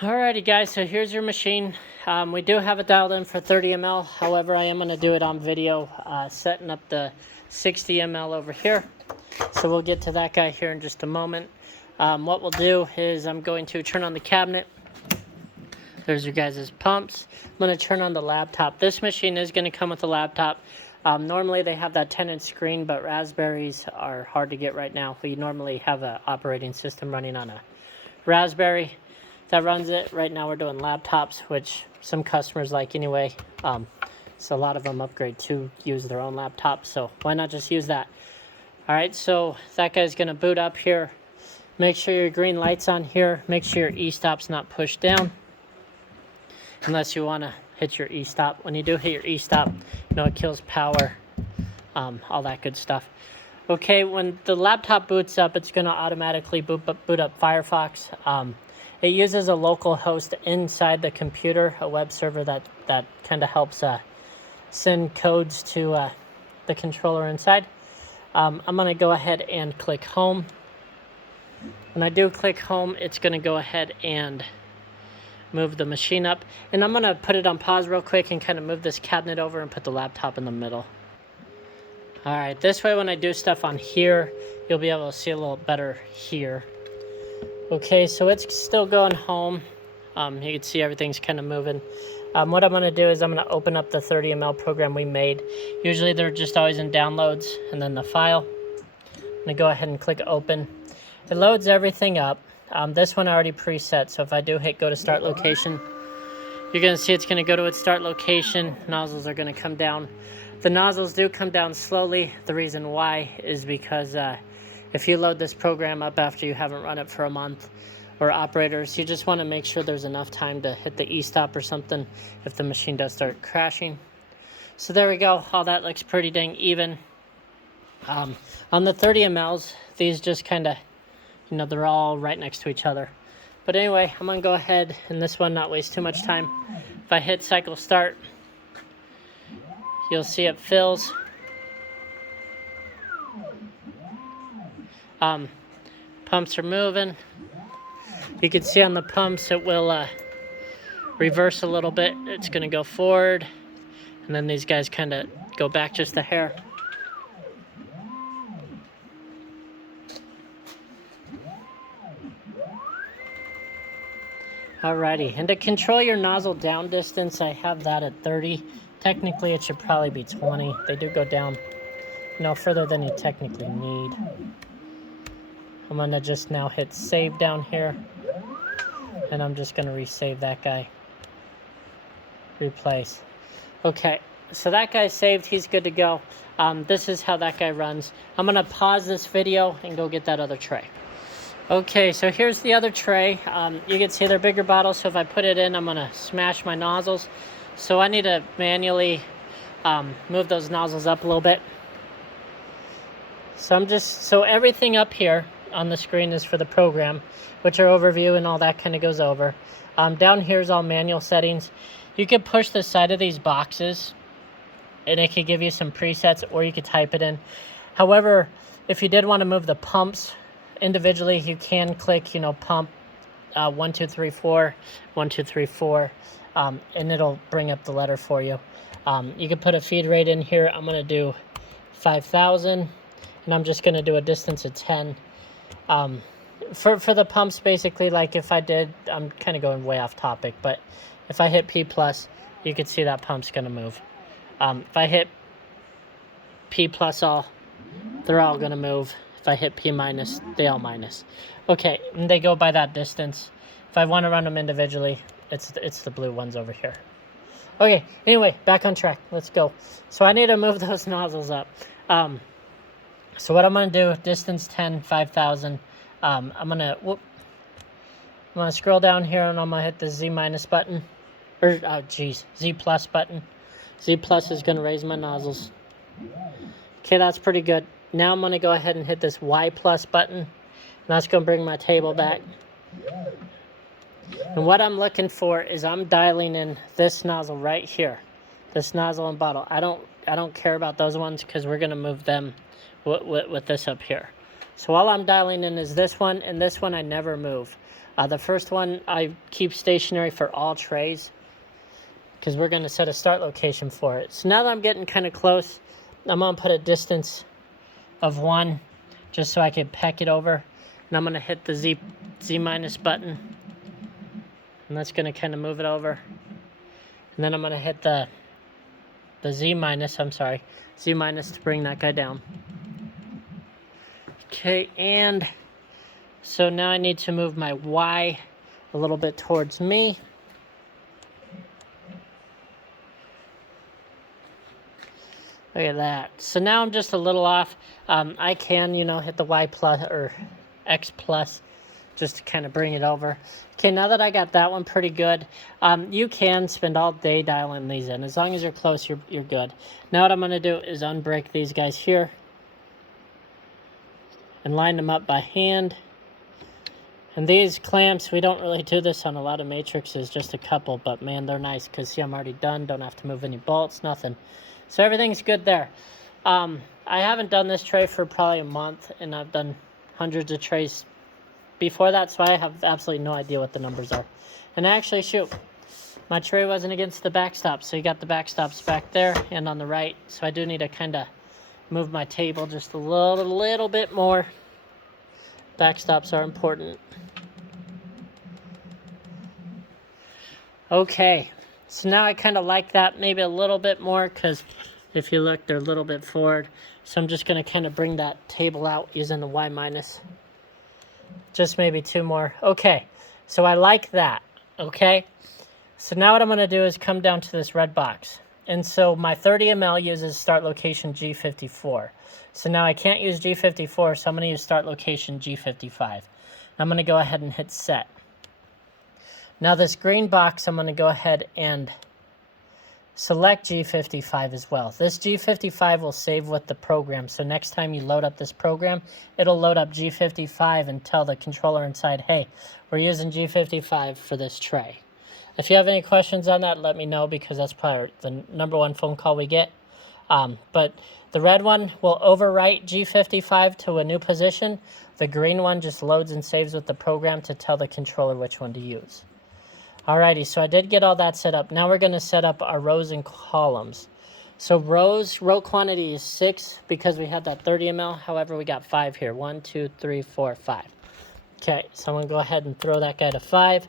Alrighty guys, so here's your machine. We do have it dialed in for 30 ml. However, I am going to do it on video, setting up the 60 ml over here. So we'll get to that guy here in just a moment. What we'll do is I'm going to turn on the cabinet. There's your guys' pumps. I'm going to turn on the laptop. This machine is going to come with a laptop. Normally they have that 10-inch screen, but Raspberries are hard to get right now. We normally have an operating system running on a Raspberry that runs it. Right now we're doing laptops, which some customers like anyway. So a lot of them upgrade to use their own laptop, so why not just use that? Alright, so that guy's going to boot up here. Make sure your green light's on here. Make sure your e-stop's not pushed down, unless you want to hit your e-stop. When you do hit your e-stop, you know it kills power, all that good stuff. Okay, when the laptop boots up, it's going to automatically boot up Firefox. It uses a local host inside the computer, a web server that kind of helps send codes to the controller inside. I'm going to go ahead and click home. When I do click home, it's going to go ahead and move the machine up. And I'm going to put it on pause real quick and kind of move this cabinet over and put the laptop in the middle. Alright, this way when I do stuff on here, you'll be able to see a little better here. Okay, so it's still going home. You can see everything's kind of moving. What I'm going to do is I'm going to open up the 30 ml program we made. Usually they're just always in downloads and then the file. I'm going to go ahead and click open. It loads everything up. This one I already preset, so if I do hit go to start location, you're going to see it's going to go to its start location. Nozzles are going to come down. The nozzles do come down slowly. The reason why is because if you load this program up after you haven't run it for a month, or operators, you just want to make sure there's enough time to hit the e-stop or something if the machine does start crashing. So there we go. All that looks pretty dang even. On the 30 mLs, these just kind of, you know, they're all right next to each other. But anyway, I'm going to go ahead and this one not waste too much time. If I hit cycle start, you'll see it fills. Pumps are moving. You can see on the pumps it will reverse a little bit. It's going to go forward, and then these guys kind of go back just a hair. Alrighty, and to control your nozzle down distance, I have that at 30. Technically it should probably be 20. They do go down no further than you technically need. I'm going to just now hit save down here, and I'm just going to resave that guy. Replace. Okay, so that guy's saved. He's good to go. This is how that guy runs. I'm going to pause this video and go get that other tray. Okay, so here's the other tray. You can see they're bigger bottles, so if I put it in, I'm going to smash my nozzles. So I need to manually move those nozzles up a little bit. So everything up here on the screen is for the program, which are overview and all that kind of goes over. Down here is all manual settings. You could push the side of these boxes and it could give you some presets, or you could type it in. However, if you did want to move the pumps individually, you can click, you know, pump 1, 2, 3, 4, 1, 2, 3, 4, and it'll bring up the letter for you. You can put a feed rate in here. I'm going to do 5,000, and I'm just going to do a distance of 10. For the pumps, basically, like if I did, I'm kind of going way off topic, but if I hit P+, you can see that pump's going to move. If I hit P+, they're all going to move. If I hit P-, they all minus. Okay, and they go by that distance. If I want to run them individually, it's the blue ones over here. Okay, anyway, back on track. Let's go. So I need to move those nozzles up. So what I'm going to do, distance 10, 5,000. I'm going to scroll down here and I'm going to hit the Z- button. Z+ button. Z+ is going to raise my nozzles. Okay, that's pretty good. Now I'm going to go ahead and hit this Y+ button. And that's going to bring my table back. And what I'm looking for is I'm dialing in this nozzle right here. This nozzle and bottle. I don't care about those ones because we're going to move them with this up here. So all I'm dialing in is this one, and this one I never move. The first one I keep stationary for all trays because we're going to set a start location for it. So now that I'm getting kind of close, I'm going to put a distance of 1 just so I can peck it over. And I'm going to hit the Z minus button. And that's going to kind of move it over. And then I'm going to hit the Z minus to bring that guy down. Okay, and so now I need to move my Y a little bit towards me. Look at that. So now I'm just a little off. I can, hit the Y plus or X plus just to kind of bring it over. Okay, now that I got that one pretty good, you can spend all day dialing these in. As long as you're close, you're good. Now what I'm going to do is unbrake these guys here and line them up by hand. And these clamps, we don't really do this on a lot of matrices, just a couple, but man, they're nice because see, I'm already done. Don't have to move any bolts, nothing. So everything's good there. I haven't done this tray for probably a month, and I've done hundreds of trays before that, so I have absolutely no idea what the numbers are. And actually, shoot, my tray wasn't against the backstop, so you got the backstops back there and on the right. So I do need to kind of move my table just a little bit more. Backstops are important. Okay, so now I kind of like that maybe a little bit more because if you look, they're a little bit forward. So I'm just going to kind of bring that table out using the Y minus. Just maybe 2 more. Okay, so I like that. Okay, so now what I'm going to do is come down to this red box. And so my 30 ml uses start location G54. So now I can't use G54, so I'm going to use start location G55. I'm going to go ahead and hit set. Now this green box, I'm going to go ahead and select G55 as well. This G55 will save with the program. So next time you load up this program, it'll load up G55 and tell the controller inside, hey, we're using G55 for this tray. If you have any questions on that, let me know because that's probably the #1 phone call we get. But the red one will overwrite G55 to a new position. The green one just loads and saves with the program to tell the controller which one to use. Alrighty, so I did get all that set up. Now we're going to set up our rows and columns. So row quantity is 6 because we had that 30 ml. However, we got 5 here. 1, 2, 3, 4, 5. Okay, so I'm going to go ahead and throw that guy to 5.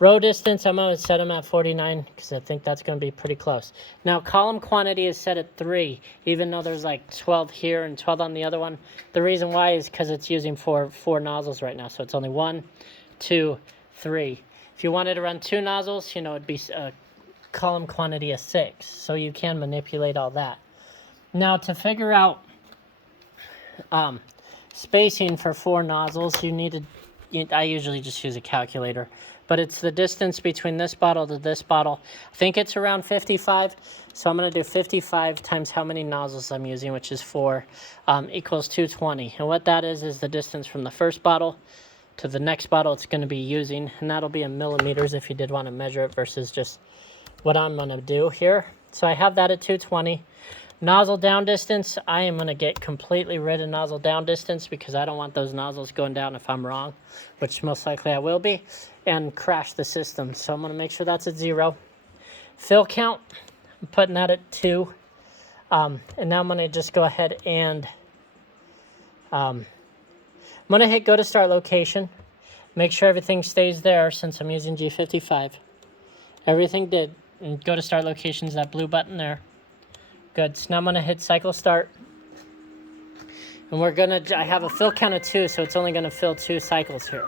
Row distance, I'm going to set them at 49 because I think that's going to be pretty close. Now, column quantity is set at 3, even though there's like 12 here and 12 on the other one. The reason why is because it's using four nozzles right now. So it's only 1, 2, 3. If you wanted to run 2 nozzles, it'd be a column quantity of 6. So you can manipulate all that. Now, to figure out spacing for 4 nozzles, I usually just use a calculator. But it's the distance between this bottle to this bottle. I think it's around 55. So I'm going to do 55 times how many nozzles I'm using, which is 4, equals 220. And what that is the distance from the first bottle to the next bottle it's going to be using. And that'll be in millimeters if you did want to measure it versus just what I'm going to do here. So I have that at 220. Nozzle down distance, I am going to get completely rid of nozzle down distance because I don't want those nozzles going down if I'm wrong, which most likely I will be, and crash the system. So I'm going to make sure that's at 0. Fill count, I'm putting that at 2. And now I'm going to just go ahead and I'm going to hit go to start location. Make sure everything stays there since I'm using G55. Everything did. And go to start location is that blue button there. Good. So now I'm going to hit cycle start. And I have a fill count of 2, so it's only going to fill 2 cycles here.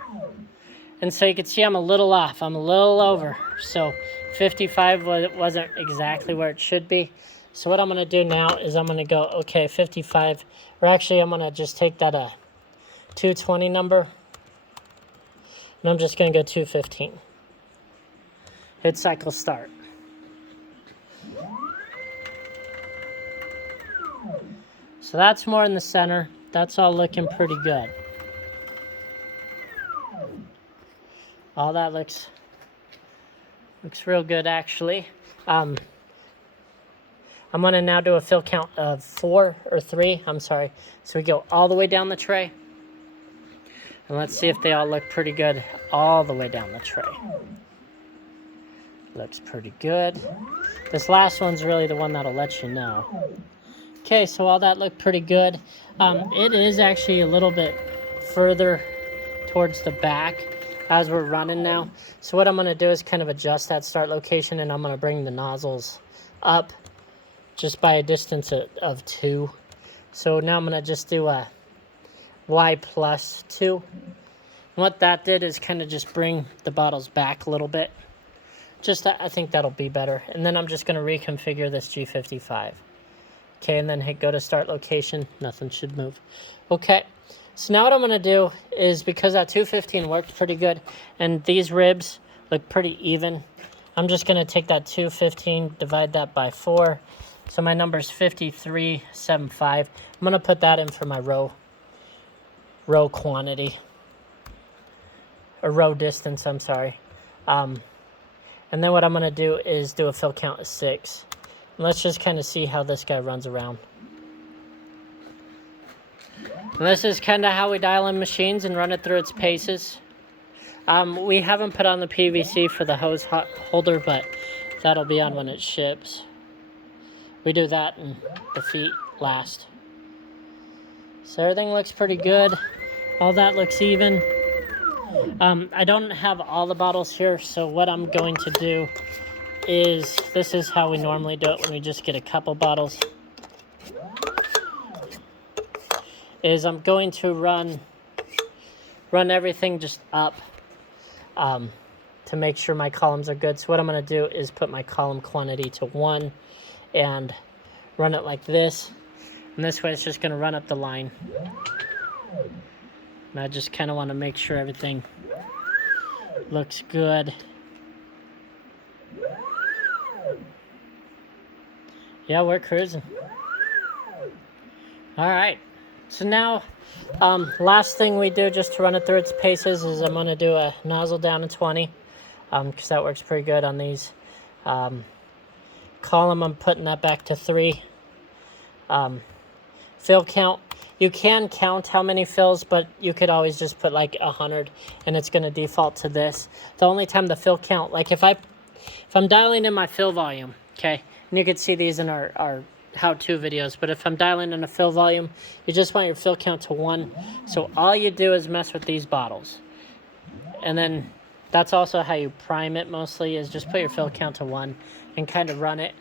And so you can see I'm a little off. I'm a little over. So 55 wasn't exactly where it should be. So what I'm going to do now is I'm going to go, okay, 55. Or actually, I'm going to just take that 220 number. And I'm just going to go 215. Hit cycle start. So that's more in the center. That's all looking pretty good. All that looks real good, actually. I'm going to now do a fill count of 4 or 3. I'm sorry. So we go all the way down the tray. And let's see if they all look pretty good all the way down the tray. Looks pretty good. This last one's really the one that'll let you know. Okay, so all that looked pretty good. It is actually a little bit further towards the back as we're running now. So what I'm gonna do is kind of adjust that start location, and I'm gonna bring the nozzles up just by a distance of 2. So now I'm gonna just do a Y+2. And what that did is kind of just bring the bottles back a little bit. I think that'll be better. And then I'm just gonna reconfigure this G55. Okay, and then hit go to start location. Nothing should move. Okay, so now what I'm gonna do is, because that 215 worked pretty good and these ribs look pretty even, I'm just gonna take that 215, divide that by 4. So my number is 5375. I'm gonna put that in for my row quantity, or row distance, I'm sorry. And then what I'm gonna do is do a fill count of 6. And let's just kind of see how this guy runs around. And this is kind of how we dial in machines and run it through its paces. We haven't put on the PVC for the hose holder, but that'll be on when it ships. We do that and the feet last. So everything looks pretty good. All that looks even. I don't have all the bottles here, so what I'm going to do is, this is how we normally do it when we just get a couple bottles, is I'm going to run everything just up to make sure my columns are good. So what I'm going to do is put my column quantity to 1 and run it like this. And this way it's just going to run up the line. And I just kind of want to make sure everything looks good. Yeah, we're cruising. All right. So now, last thing we do just to run it through its paces is I'm going to do a nozzle down to 20, because that works pretty good on these. Column, I'm putting that back to 3. Fill count, you can count how many fills, but you could always just put like 100, and it's going to default to this. The only time the fill count, like if I'm dialing in my fill volume, okay, and you can see these in our how-to videos, but if I'm dialing in a fill volume, you just want your fill count to 1. So all you do is mess with these bottles, and then that's also how you prime it mostly, is just put your fill count to 1 and kind of run it.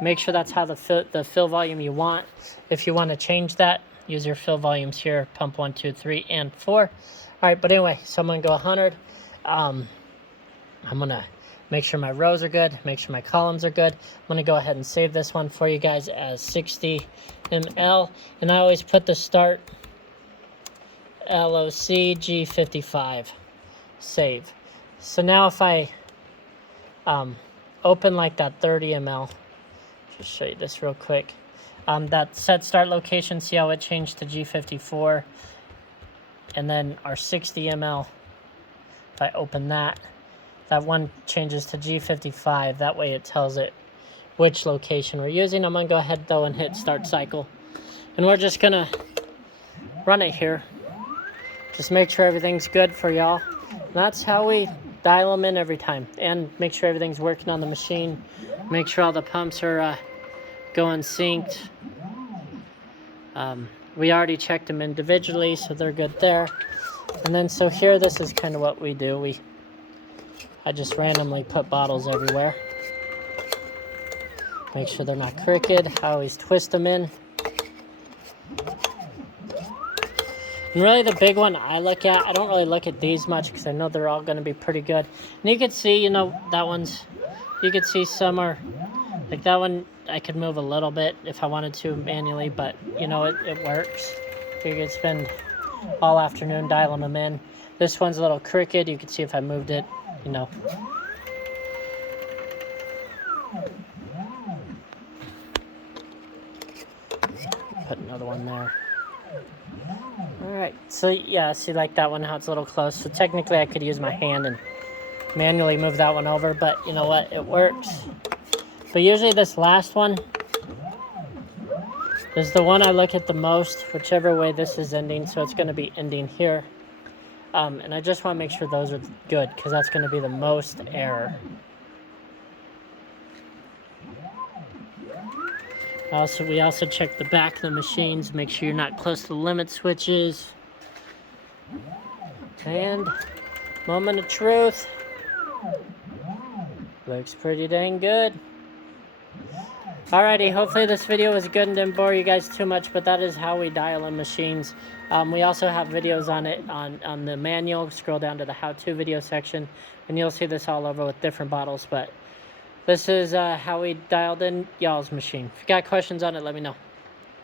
Make sure that's how the fill volume you want. If you want to change that, use your fill volumes here, pump 1, 2, 3, and 4. All right, but anyway, so I'm going to go 100. I'm going to make sure my rows are good, make sure my columns are good. I'm going to go ahead and save this one for you guys as 60 ml. And I always put the start LOC G55. Save. So now if I open like that 30 ml, just show you this real quick. That set start location, see how it changed to G54. And then our 60 ml, if I open that, that one changes to G55. That way it tells it which location we're using. I'm going to go ahead though and hit start cycle. And we're just going to run it here. Just make sure everything's good for y'all. That's how we dial them in every time. And make sure everything's working on the machine. Make sure all the pumps are going synced. We already checked them individually, so they're good there. And then so here, this is kind of what we do. I just randomly put bottles everywhere. Make sure they're not crooked. I always twist them in. And really the big one I look at, I don't really look at these much because I know they're all going to be pretty good. And you can see, you know, that one's, you can see some are, like that one I could move a little bit if I wanted to manually, but you know, it works. You could spend all afternoon dialing them in. This one's a little crooked. You can see if I moved it, you know. Put another one there. Alright, so yeah, see like that one, how it's a little close. So technically I could use my hand and manually move that one over, but you know what, it works. But usually this last one is the one I look at the most, whichever way this is ending. So it's going to be ending here. And I just want to make sure those are good, because that's going to be the most error. We also check the back of the machines, make sure you're not close to the limit switches. And moment of truth. Looks pretty dang good. Alrighty, hopefully this video was good and didn't bore you guys too much, but that is how we dial in machines. We also have videos on it on the manual. Scroll down to the how-to video section, and you'll see this all over with different bottles. But this is how we dialed in y'all's machine. If you got questions on it, let me know.